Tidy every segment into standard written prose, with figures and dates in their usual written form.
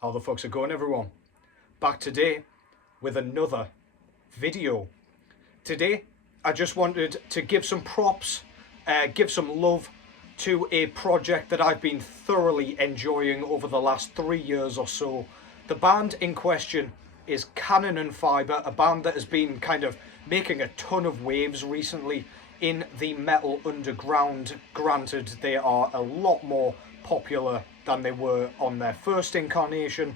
How the fuck's it going, everyone? Back today with another video. Today, I just wanted to give some props, give some love to a project that I've been thoroughly enjoying over the last 3 years or so. The band in question is Kanonenfieber, a band that has been kind of making a ton of waves recently in the metal underground. Granted, they are a lot more popular than they were on their first incarnation.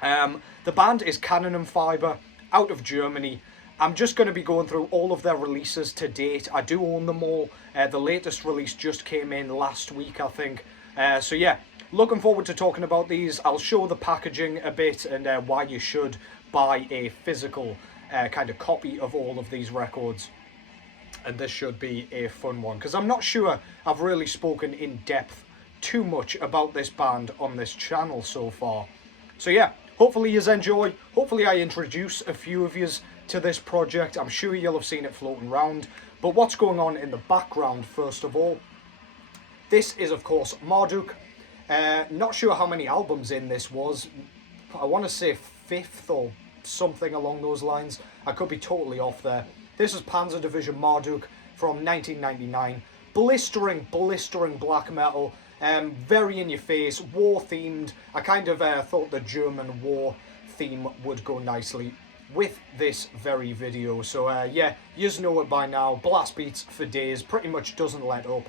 The band is Kanonenfieber, out of Germany. I'm just going to be going through all of their releases to date. I do own them all. The latest release just came in last week, I think. So yeah, looking forward to talking about these. I'll show the packaging a bit and why you should buy a physical kind of copy of all of these records. And this should be a fun one, because I'm not sure I've really spoken in depth too much about this band on this channel so far. So yeah, hopefully you enjoy. Hopefully I introduce a few of you to this project. I'm sure you'll have seen it floating around. But what's going on in the background, first of all? This is, of course, Marduk. Not sure how many albums in this was. I want to say 5th or something along those lines. I could be totally off there. This is Panzer Division Marduk from 1999. Blistering black metal. Very in your face, war themed. I kind of thought the German war theme would go nicely with this very video. So yeah, yous know it by now. Blast beats for days, pretty much doesn't let up.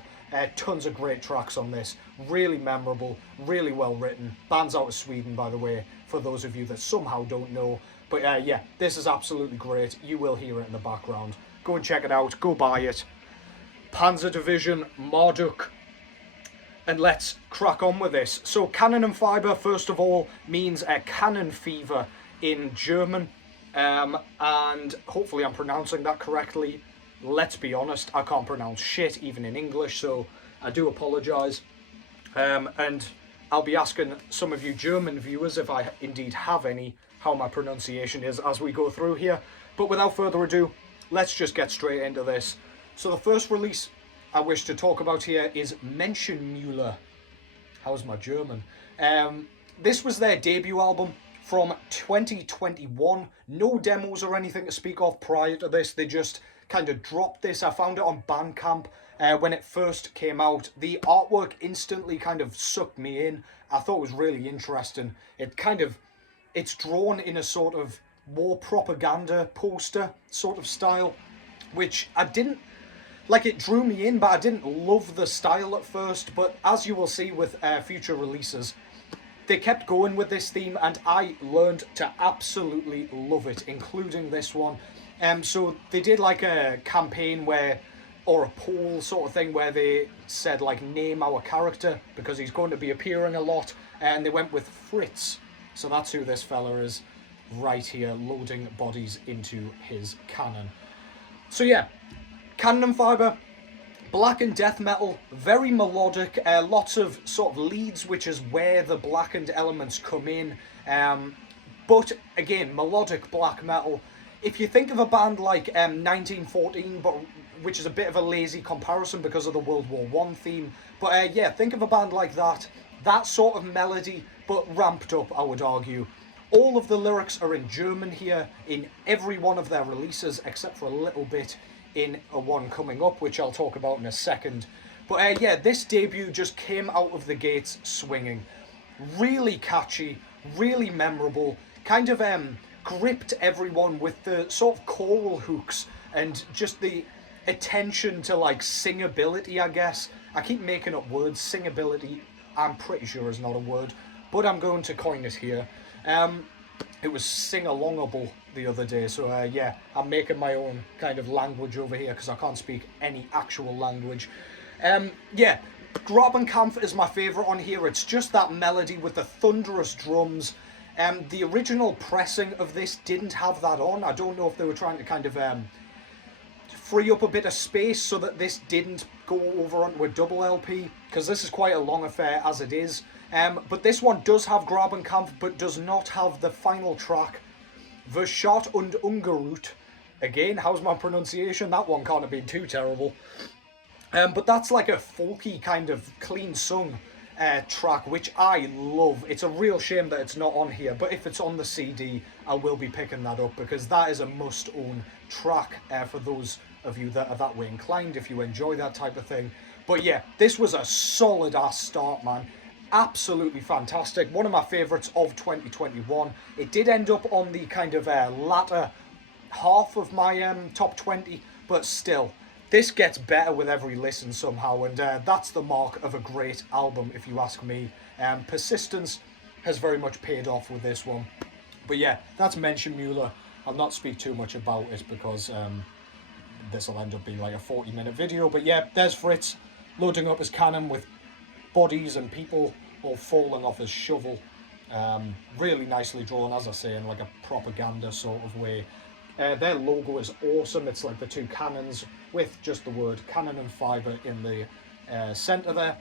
Tons of great tracks on this. Really memorable, really well written. Band's out of Sweden, by the way, for those of you that somehow don't know. But yeah, this is absolutely great. You will hear it in the background. Go and check it out. Go buy it. Panzer Division Marduk. And let's crack on with this. So Kanonenfieber, first of all, means cannon fever in German. And hopefully I'm pronouncing that correctly. Let's be honest, I can't pronounce shit even in English, so I do apologise. And I'll be asking some of you German viewers, if I indeed have any, how my pronunciation is as we go through here. But without further ado, let's just get straight into this. So the first release I wish to talk about here is Menschenmüller. How's my German? This was their debut album from 2021. No demos or anything to speak of prior to this. They just kind of dropped this. I found it on Bandcamp when it first came out. The artwork instantly kind of sucked me in. I thought it was really interesting. It's drawn in a sort of war propaganda poster sort of style, which I didn't... Like, it drew me in, but I didn't love the style at first. But as you will see with future releases, they kept going with this theme, and I learned to absolutely love it, including this one. So they did like a campaign where, or a poll sort of thing, where they said, like, name our character, because he's going to be appearing a lot. And they went with Fritz. So that's who this fella is right here, loading bodies into his cannon. So yeah. Kanonenfieber, blackened death metal, very melodic, lots of sort of leads, which is where the blackened elements come in. But again, melodic black metal. If you think of a band like 1914, but which is a bit of a lazy comparison because of the World War I theme, but yeah, think of a band like that. That sort of melody, but ramped up, I would argue. All of the lyrics are in German here, in every one of their releases, except for a little bit in a one coming up, which I'll talk about in a second. But yeah, this debut just came out of the gates swinging. Really catchy, really memorable, kind of gripped everyone with the sort of choral hooks and just the attention to, like, singability, I guess. I keep making up words. Singability, I'm pretty sure is not a word, but I'm going to coin it here. It was sing-alongable the other day, so yeah, I'm making my own kind of language over here because I can't speak any actual language. Yeah, Grabenkampf is my favourite on here. It's just that melody with the thunderous drums. The original pressing of this didn't have that on. I don't know if they were trying to kind of free up a bit of space so that this didn't go over onto a double LP, because this is quite a long affair as it is. But this one does have Grabenkampf, but does not have the final track, Verschott und Ungeruht. Again, how's my pronunciation? That one can't have been too terrible. But that's like a folky kind of clean sung track, which I love. It's a real shame that it's not on here, but if it's on the CD, I will be picking that up, because that is a must-own track for those of you that are that way inclined, if you enjoy that type of thing. But yeah, this was a solid-ass start, man. Absolutely fantastic. One of my favourites of 2021. It did end up on the kind of latter half of my top 20, but still, this gets better with every listen somehow, and that's the mark of a great album, if you ask me. Persistence has very much paid off with this one. But yeah, that's Menschenmüller. I'll not speak too much about it, because this will end up being like a 40-minute video. But yeah, there's Fritz loading up his cannon with bodies and people all falling off his shovel. Really nicely drawn, as I say, in like a propaganda sort of way. Their logo is awesome. It's like the two cannons with just the word Kanonenfieber in the centre there.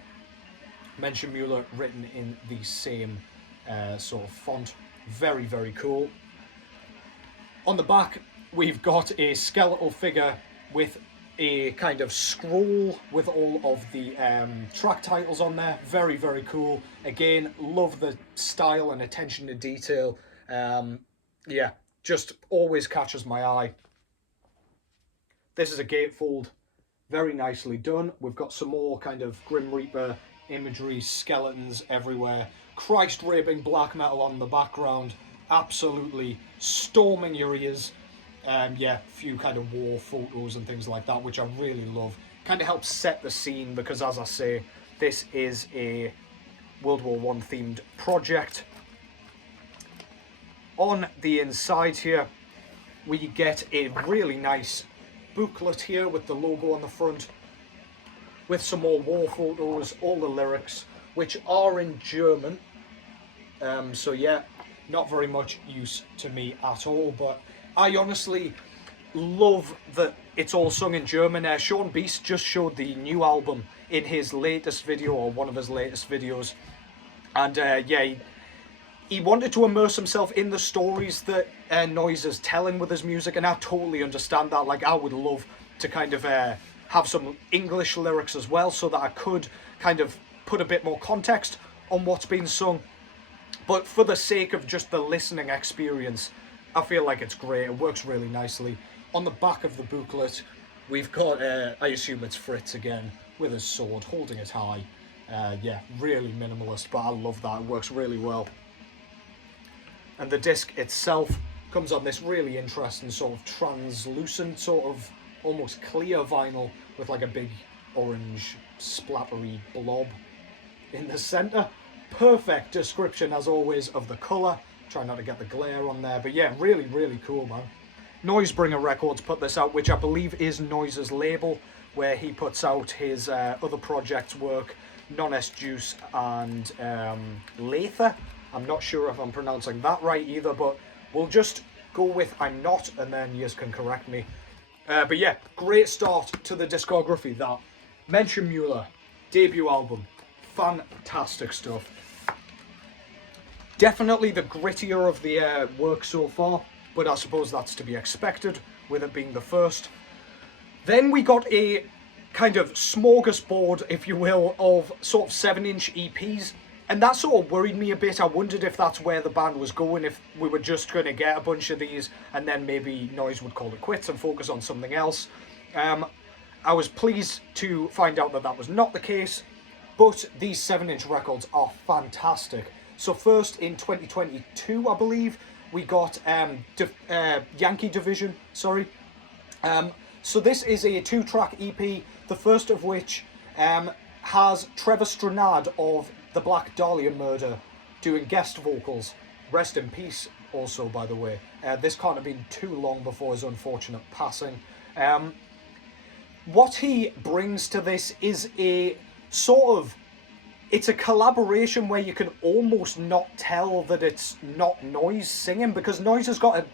Menschenmüller written in the same sort of font. Very, very cool. On the back, we've got a skeletal figure with a kind of scroll with all of the track titles on there. Very, very cool. Again, love the style and attention to detail. Yeah, just always catches my eye. This is a gatefold. Very nicely done. We've got some more kind of Grim Reaper imagery, skeletons everywhere. Christ raping black metal on the background. Absolutely storming your ears. Yeah, a few kind of war photos and things like that, which I really love. Kind of helps set the scene, because as I say, this is a World War I themed project. On the inside here, we get a really nice booklet here with the logo on the front, with some more war photos, all the lyrics, which are in German. So yeah, not very much use to me at all, but I honestly love that it's all sung in German. Sean Beast just showed the new album in his latest video, or one of his latest videos, and yeah, he wanted to immerse himself in the stories that Noise is telling with his music, and I totally understand that. Like, I would love to kind of have some English lyrics as well, so that I could kind of put a bit more context on what's been sung. But for the sake of just the listening experience, I feel like it's great. It works really nicely. On the back of the booklet, we've got, I assume it's Fritz again, with his sword, holding it high. Yeah, really minimalist, but I love that. It works really well. And the disc itself comes on this really interesting sort of translucent, sort of almost clear vinyl with like a big orange splattery blob in the centre. Perfect description, as always, of the colour. Try not to get the glare on there, but yeah, really, really cool, man. Noisebringer Records put this out, which I believe is Noise's label, where he puts out his other projects work, Non-S Juice and Lather. I'm not sure if I'm pronouncing that right either, but we'll just go with I'm not, and then you can correct me. But yeah, great start to the discography, that. Menschenmüller, debut album. Fantastic stuff. Definitely the grittier of the work so far, but I suppose that's to be expected with it being the first. Then we got a kind of smorgasbord, if you will, of sort of 7-inch EPs, and that sort of worried me a bit. I wondered if that's where the band was going, if we were just going to get a bunch of these and then maybe Noise would call it quits and focus on something else. I was pleased to find out that that was not the case, but these 7-inch records are fantastic. So first, in 2022, I believe, we got Yankee Division, sorry. So this is a 2-track EP, the first of which has Trevor Strnad of the Black Dahlia Murder doing guest vocals. Rest in peace, also, by the way. This can't have been too long before his unfortunate passing. What he brings to this is a sort of, it's a collaboration where you can almost not tell that it's not Noise singing, because Noise has got a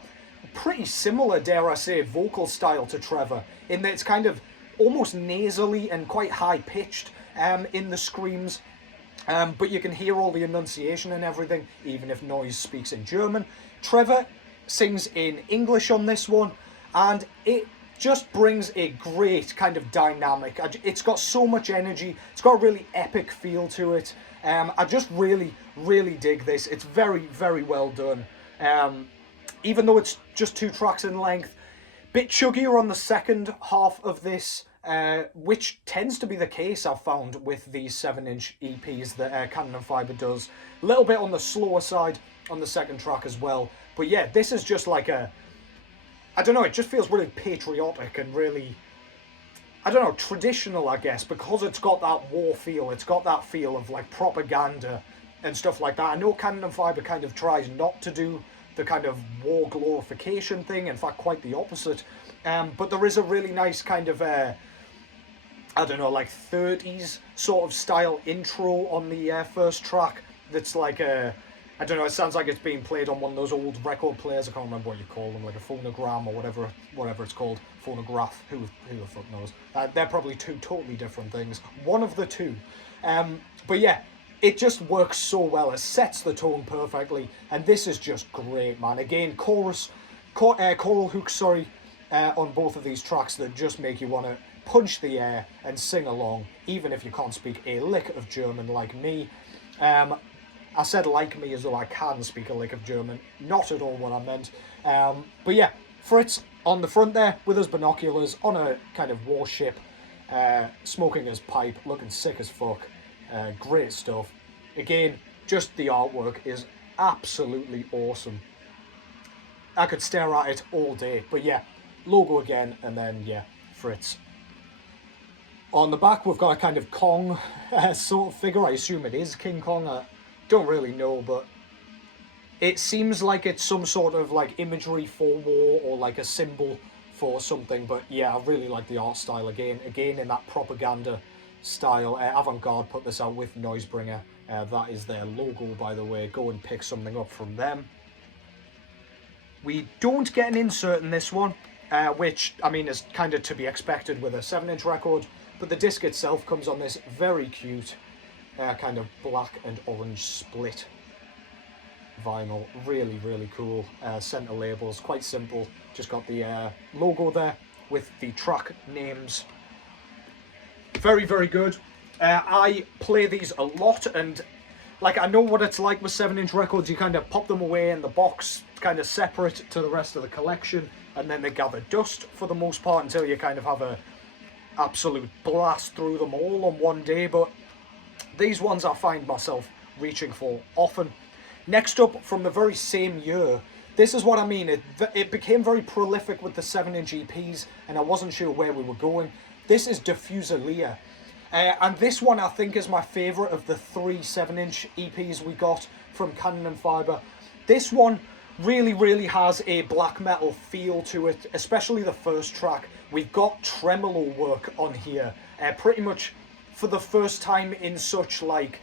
pretty similar, dare I say, vocal style to Trevor, in that it's kind of almost nasally and quite high-pitched in the screams, but you can hear all the enunciation and everything, even if Noise speaks in German. Trevor sings in English on this one, and it just brings a great kind of dynamic. It's got so much energy. It's got a really epic feel to it. I just really dig this. It's very well done. Even though it's just 2 tracks in length, bit chuggier on the second half of this, which tends to be the case, I've found, with these 7-inch EPs that Kanonenfieber does. A little bit on the slower side on the second track as well. But yeah, this is just like a, I don't know, it just feels really patriotic and really, I don't know, traditional, I guess, because it's got that war feel. It's got that feel of like propaganda and stuff like that. I know Kanonenfieber kind of tries not to do the kind of war glorification thing, in fact quite the opposite, but there is a really nice kind of I don't know, like 30s sort of style intro on the first track that's like a, I don't know, it sounds like it's being played on one of those old record players. I can't remember what you call them, like a phonogram or whatever it's called. Phonograph, who the fuck knows. They're probably 2 totally different things. One of the 2. But yeah, it just works so well. It sets the tone perfectly, and this is just great, man. Again, choral hooks, on both of these tracks that just make you want to punch the air and sing along, even if you can't speak a lick of German like me. I said like me as though I can speak a lick of German. Not at all what I meant. But yeah, Fritz on the front there with his binoculars on a kind of warship, smoking his pipe, looking sick as fuck. Great stuff. Again, just the artwork is absolutely awesome. I could stare at it all day. But yeah, logo again, and then yeah, Fritz. On the back, we've got a kind of Kong sort of figure. I assume it is King Kong. I don't really know, but it seems like it's some sort of like imagery for war or like a symbol for something. But yeah, I really like the art style again in that propaganda style. Avant-Garde put this out with Noisebringer. That is their logo, by the way. Go and pick something up from them. We don't get an insert in this one, which, I mean, is kind of to be expected with a 7-inch record, but the disc itself comes on this very cute kind of black and orange split vinyl. Really cool. Center labels, quite simple. Just got the logo there with the track names. Very good. I play these a lot, and like, I know what it's like with 7-inch records. You kind of pop them away in the box, kind of separate to the rest of the collection, and then they gather dust for the most part until you kind of have a absolute blast through them all on one day. But these ones I find myself reaching for often. Next up, from the very same year, this is what I mean. It became very prolific with the 7-inch EPs, and I wasn't sure where we were going. This is Diffuser. And this one I think is my favourite of the 3 7-inch EPs we got from Kanonenfieber. This one really has a black metal feel to it, especially the first track. We've got tremolo work on here, pretty much for the first time in such, like,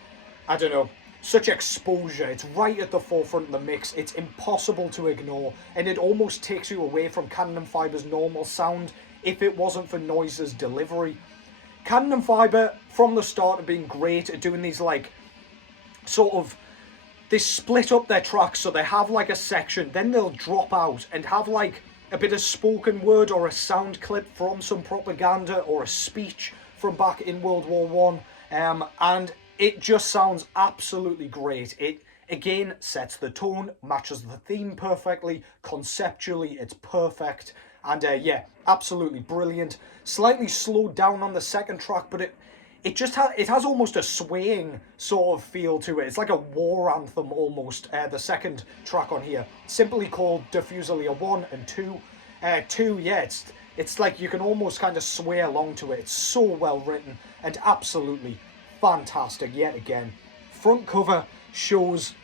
I don't know, such exposure. It's right at the forefront of the mix. It's impossible to ignore, and it almost takes you away from Kanonenfieber's normal sound if it wasn't for Noise's delivery. Kanonenfieber, from the start, have been great at doing these, like, sort of, they split up their tracks, so they have like a section, then they'll drop out and have like a bit of spoken word or a sound clip from some propaganda or a speech from back in World War One, and it just sounds absolutely great. It again sets the tone, matches the theme perfectly, conceptually it's perfect, and yeah, absolutely brilliant. Slightly slowed down on the second track, but it just has almost a swaying sort of feel to it. It's like a war anthem almost. The second track on here, simply called Diffuser 1 and 2. 2, yeah, it's like you can almost kind of sway along to it. It's so well written and absolutely fantastic yet again. Front cover shows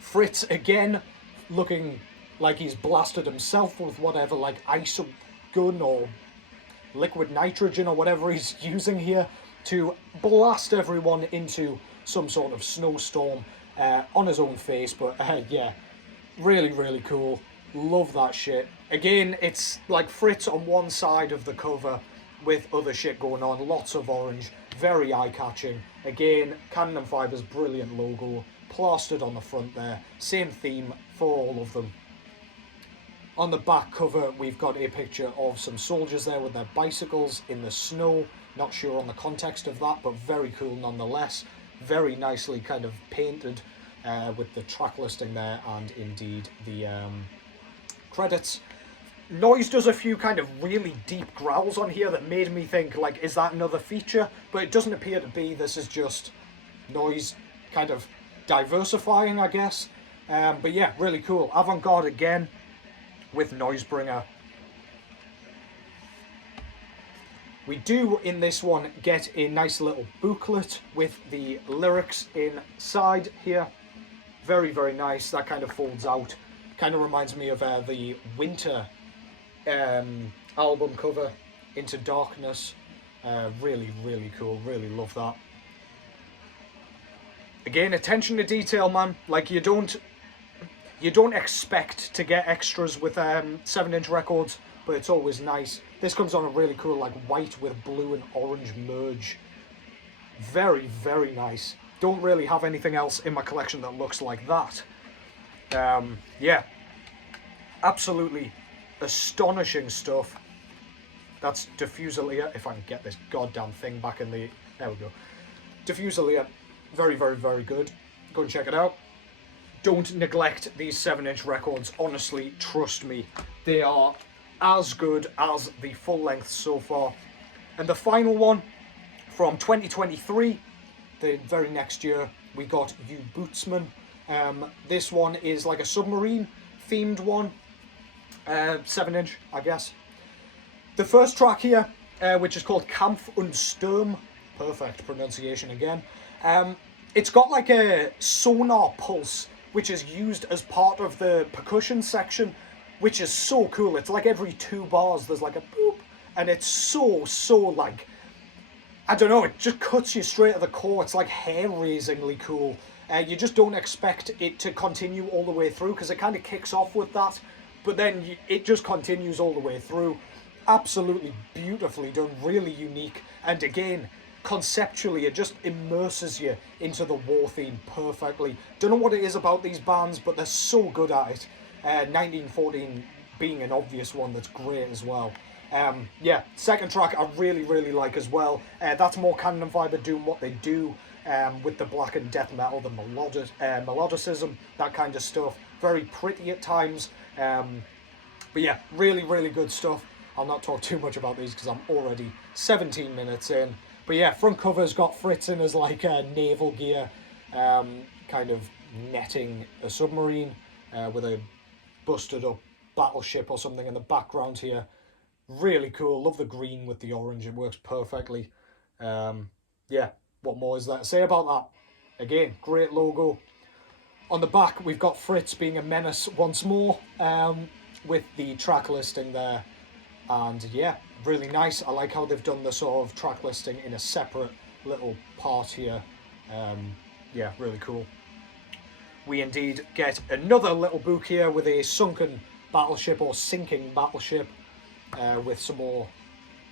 Fritz again looking like he's blasted himself with whatever, like ice gun or liquid nitrogen or whatever he's using here to blast everyone into some sort of snowstorm on his own face. But yeah, really cool. Love that shit. Again, it's like Fritz on one side of the cover with other shit going on, lots of orange, very eye-catching. Again, Kanonenfieber's brilliant logo plastered on the front there, same theme for all of them. On the back cover, we've got a picture of some soldiers there with their bicycles in the snow. Not sure on the context of that, but very cool nonetheless. very nicely kind of painted with the track listing there and indeed the credits. Noise does a few kind of really deep growls on here that made me think, like, is that another feature? But it doesn't appear to be. This is just Noise kind of diversifying, I guess. But yeah, really cool. Avant-garde again with Noisebringer. We do, in this one, get a nice little booklet with the lyrics inside here. Very, very nice. That kind of folds out. Kind of reminds me of the Winter album cover, Into Darkness. Really, really cool. Really love that. Again, attention to detail, man. Like, you don't expect to get extras with 7-inch records, but it's always nice. This comes on a really cool, like, white with blue and orange merge. Very, very nice. Don't really have anything else in my collection that looks like that. Yeah. Absolutely astonishing stuff. That's Diffuser, if I can get this goddamn thing back in the... There we go. Diffuser, very, very, very good. Go and check it out. Don't neglect these 7-inch records. Honestly, trust me. They are as good as the full length so far. And the final one from 2023, the very next year, we got U-Bootsmann. This one is like a submarine themed one, 7-inch, I guess. The first track here, which is called Kampf und Sturm, perfect pronunciation again. It's got like a sonar pulse, which is used as part of the percussion section, which is so cool. It's like every 2 bars there's like a boop, and it's so like, I don't know, it just cuts you straight to the core. It's like hair-raisingly cool. You just don't expect it to continue all the way through, because it kind of kicks off with that, but then it just continues all the way through. Absolutely beautifully done, really unique, and again, conceptually, it just immerses you into the war theme perfectly. Don't know what it is about these bands, but they're so good at it. 1914 being an obvious one that's great as well. Yeah, second track I really, really like as well. That's more Kanonenfieber doing what they do with the black and death metal, the melodicism, that kind of stuff. Very pretty at times. But yeah, really, really good stuff. I'll not talk too much about these because I'm already 17 minutes in. But yeah, front cover's got Fritz in as like naval gear, kind of netting a submarine with a busted up battleship or something in the background here. Really cool. Love the green with the orange. It works perfectly. Yeah, what more is there to say about that? Again, great logo. On the back, we've got Fritz being a menace once more, with the track listing there. And yeah, really nice. I like how they've done the sort of track listing in a separate little part here. Yeah, really cool. We indeed get another little book here with a sunken battleship or sinking battleship, with some more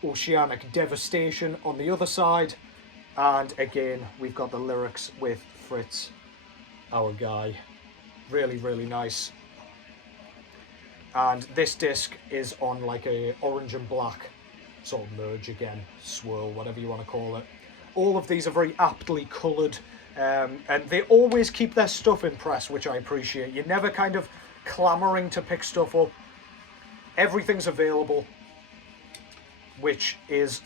oceanic devastation on the other side. And again, we've got the lyrics with Fritz, our guy. Really, really nice. And this disc is on like a orange and black sort of merge again, swirl, whatever you want to call it. All of these are very aptly coloured, and they always keep their stuff in press, which I appreciate. You're never kind of clamouring to pick stuff up. Everything's available, which is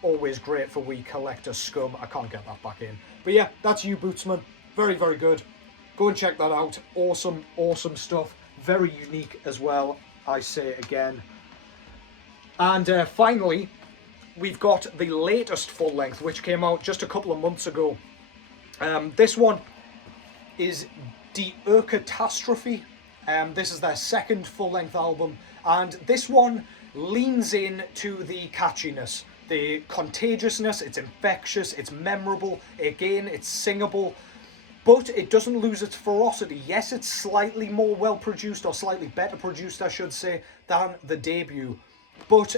always great for we collector scum. I can't get that back in. But yeah, that's U-Bootsmann. Very, very good. Go and check that out. Awesome, awesome stuff. Very unique as well, I say again. And finally, we've got the latest full length, which came out just a couple of months ago. This one is Die Katastrophe. This is their second full-length album, and this one leans in to the catchiness, the contagiousness. It's infectious, it's memorable, again, it's singable, but it doesn't lose its ferocity. Yes, it's slightly more well-produced, or slightly better produced, I should say, than the debut, but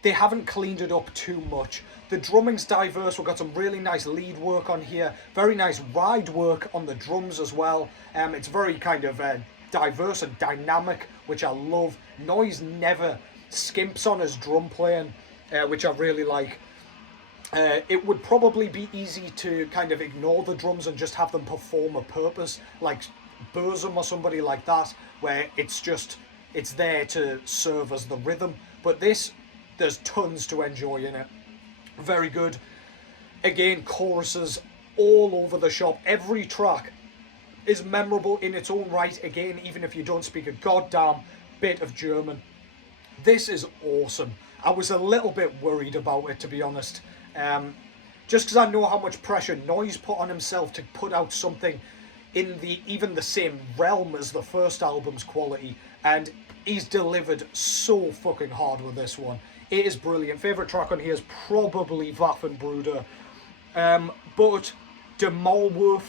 they haven't cleaned it up too much. The drumming's diverse. We've got some really nice lead work on here, very nice ride work on the drums as well. It's very kind of diverse and dynamic, which I love. Noise never skimps on his drum playing, which I really like. It would probably be easy to kind of ignore the drums and just have them perform a purpose, like Burzum or somebody like that, where it's there to serve as the rhythm. But this, there's tons to enjoy in it. Very good. Again, choruses all over the shop. Every track is memorable in its own right, again, even if you don't speak a goddamn bit of German. This is awesome. I was a little bit worried about it, to be honest. Just because I know how much pressure Noise put on himself to put out something in even the same realm as the first album's quality, and he's delivered so fucking hard with this one. It is brilliant. Favourite track on here is probably Waffenbruder, but De Maulwurf,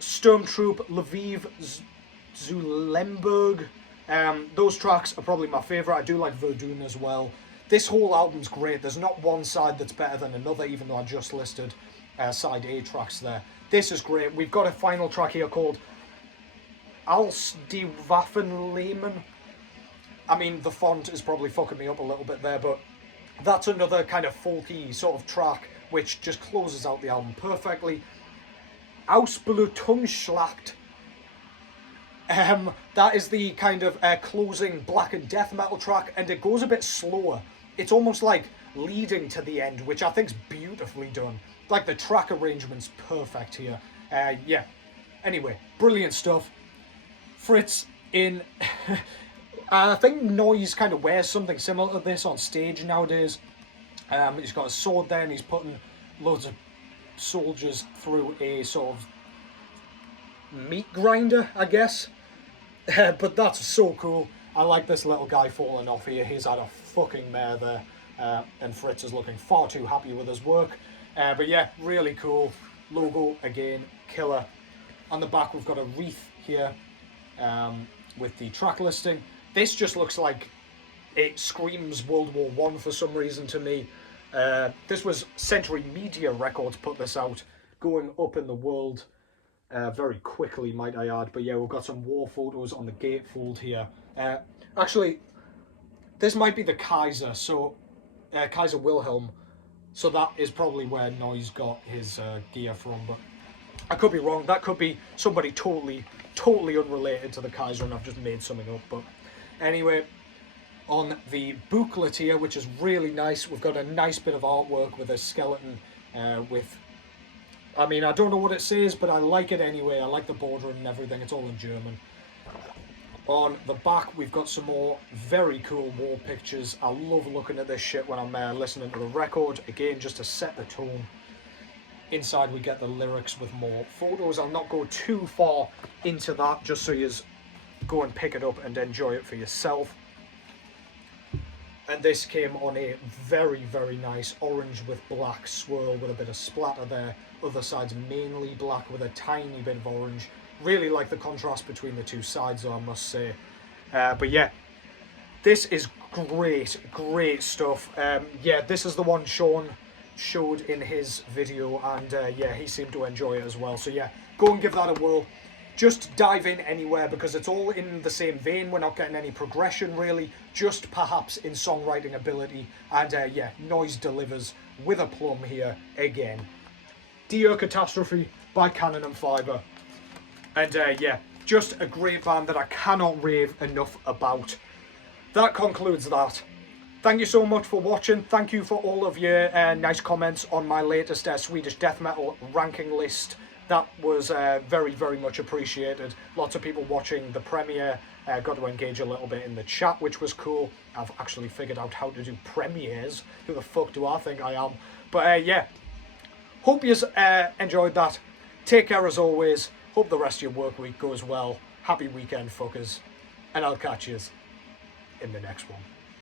Sturmtrupp, Lviv, Zulemberg, those tracks are probably my favourite. I do like Verdun as well. This whole album's great. There's not one side that's better than another, even though I just listed side A tracks there. This is great. We've got a final track here called Als die Waffenlehmann. I mean, the font is probably fucking me up a little bit there, but that's another kind of folky sort of track which just closes out the album perfectly. Ausblutungsschlacht. That is the kind of closing black and death metal track, and it goes a bit slower. It's almost like leading to the end, which I think's beautifully done. Like, the track arrangement's perfect here. Yeah. Anyway, brilliant stuff. Fritz in... I think Noise kind of wears something similar to this on stage nowadays. He's got a sword there, and he's putting loads of soldiers through a sort of meat grinder, I guess. But that's so cool. I like this little guy falling off here. He's had a fucking mare there. And Fritz is looking far too happy with his work. But yeah, really cool. Logo, again, killer. On the back, we've got a wreath here with the track listing. This just looks like it screams World War One for some reason to me. This was Century Media Records put this out, going up in the world very quickly, might I add. But yeah, we've got some war photos on the gatefold here. Actually, this might be the Kaiser, so Kaiser Wilhelm. So that is probably where Noise got his gear from, but I could be wrong. That could be somebody totally unrelated to the Kaiser, and I've just made something up. But anyway, on the booklet here, which is really nice, we've got a nice bit of artwork with a skeleton with... I mean, I don't know what it says, but I like it anyway. I like the border and everything. It's all in German. On the back, we've got some more very cool wall pictures. I love looking at this shit when I'm listening to the record. Again, just to set the tone. Inside, we get the lyrics with more photos. I'll not go too far into that, just so you go and pick it up and enjoy it for yourself. And this came on a very, very nice orange with black swirl with a bit of splatter there. Other side's mainly black with a tiny bit of orange. Really like the contrast between the two sides, though, I must say. But yeah, this is great stuff. Yeah, this is the one Sean showed in his video, and yeah, he seemed to enjoy it as well. So yeah, go and give that a whirl. Just dive in anywhere, because it's all in the same vein. We're not getting any progression, really, just perhaps in songwriting ability. And yeah, Noise delivers with a plum here again. Die Katastrophe by Kanonenfieber. And yeah, just a great band that I cannot rave enough about. That concludes that. Thank you so much for watching. Thank you for all of your nice comments on my latest Swedish death metal ranking list. That was very, very much appreciated. Lots of people watching the premiere. Got to engage a little bit in the chat, which was cool. I've actually figured out how to do premieres. Who the fuck do I think I am? But yeah, hope you enjoyed that. Take care as always. Hope the rest of your work week goes well. Happy weekend, fuckers. And I'll catch you in the next one.